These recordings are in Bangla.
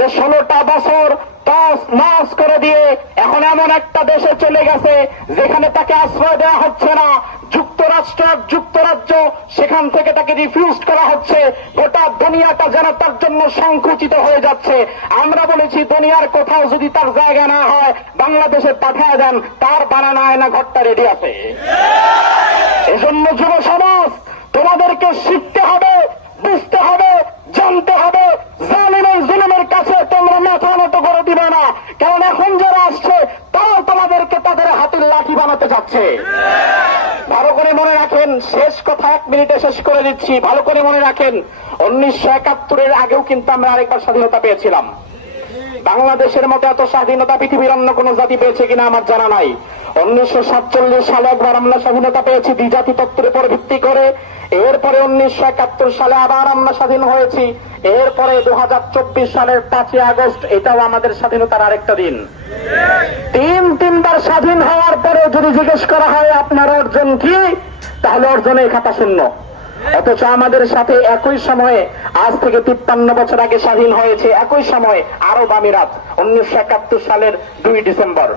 যে ষোলোটা বছর টস মাস করে দিয়ে এখন এমন একটা দেশে চলে গেছে যেখানে তাকে আশ্রয় দেওয়া হচ্ছে না। যুক্তরাষ্ট্র, যুক্তরাজ্য, সেখান থেকে তাকে রিফিউজ করা হচ্ছে। গোটা দুনিয়াটা যেন তার জন্য সংকুচিত হয়ে যাচ্ছে। আমরা বলেছি, দুনিয়ার কোথাও যদি তার জায়গা না হয়, বাংলাদেশে পাঠায় দেন, তার বানানো আয়না ঘরটা রেডি আছে। এজন্য যুব সমাজ, তোমাদেরকে শিখতে হবে করে না। কারণ এখন যারা আসছে, তারাও তোমাদেরকে তাদের হাতের লাঠি বানাতে যাচ্ছে। ভালো করে মনে রাখেন, শেষ কথা এক মিনিটে শেষ করে দিচ্ছি। ভালো করে মনে রাখেন, উনিশশো একাত্তরের আগেও কিন্তু আমরা আরেকবার স্বাধীনতা পেয়েছিলাম। বাংলাদেশের মতো এত স্বাধীনতা পৃথিবীর অন্য কোন জাতি পেয়েছে কিনা আমার জানা নাই। উনিশশো সাতচল্লিশ সালে একবার আমরা স্বাধীনতা পেয়েছি, দ্বিজাতি তত্ত্বের উপর ভিত্তি করে। এরপরে উনিশশো একাত্তর সালে আবার আমরা স্বাধীন হয়েছি। এরপরে দু হাজার চব্বিশ সালের পাঁচই আগস্ট, এটাও আমাদের স্বাধীনতার আরেকটা দিন। তিন, তিনবার স্বাধীন হওয়ার পরে যদি জিজ্ঞেস করা হয়, আপনার অর্জন কি? তাহলে অর্জনে খাতা শূন্য। অথচ আমাদের সাথে একই সময়ে, আজ থেকে তিপ্পান্ন বছর আগে স্বাধীন হয়েছে একই সময় আরব আমিরাত, উনিশশো একাত্তর সালের দুই ডিসেম্বর।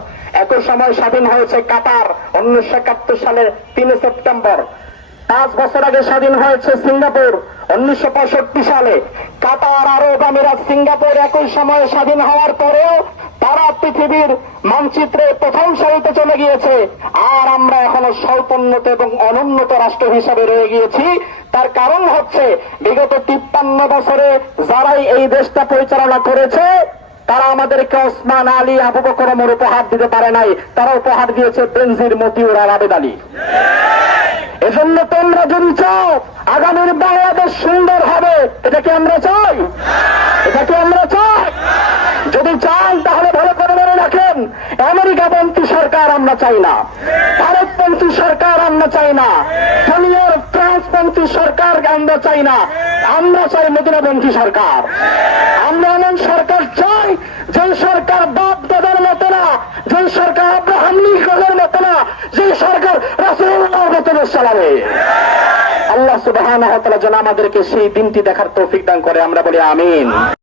একই সময় স্বাধীন হয়েছে কাতার, উনিশশো একাত্তর সালের তিন সেপ্টেম্বর। পাঁচ বছর আগে স্বাধীন হয়েছে সিঙ্গাপুর, উনিশশো পঁয়ষট্টি সালে কাতার, আরব আমিরাত, সিঙ্গাপুর একই সময়ে স্বাধীন হওয়ার পরেও তারা পৃথিবীর মানচিত্রে প্রথম সারিতে চলে গিয়েছে। আর আমরা এখনও স্বল্পোন্নত এবং অনুন্নত রাষ্ট্র হিসাবে রয়ে গিয়েছি। তার কারণ হচ্ছে, বিগত তিপ্পান্ন বছরে যারাই এই দেশটা পরিচালনা করেছে, তারা আমাদেরকে ওসমান আলী, আবু বকর, ওমর উপহার দিতে পারে নাই। তারা উপহার দিয়েছে বেনজির মতিউর আর আবেদ আলী। এজন্য তোমরা যদি চাও, আগামীর বাংলাদেশ সুন্দর হবে। এটা কি আমরা চাই? এটা কি আমরা চাই যদি চান তাহলে ভালো রাখেন আমেরিকাপন্থী সরকার আমরা চাই না। ভারতপন্থী সরকার আমরা চাই না। জুনিয়র ফ্রান্সপন্থী সরকার আমরা চাই না। আমরা চাই মদিনাপন্থী সরকার। আমরা এমন সরকার চাই, যে সরকার বাপ দাদার মতো না, যে সরকার আব্রাহাম লিঙ্কনের মতো না, যে সরকার রাসুল্লাহর মতো চালাবে আল্লাহ সুবাহ যেন আমাদেরকে সেই দিনটি দেখার তৌফিক দান করে, আমরা বলি আমিন।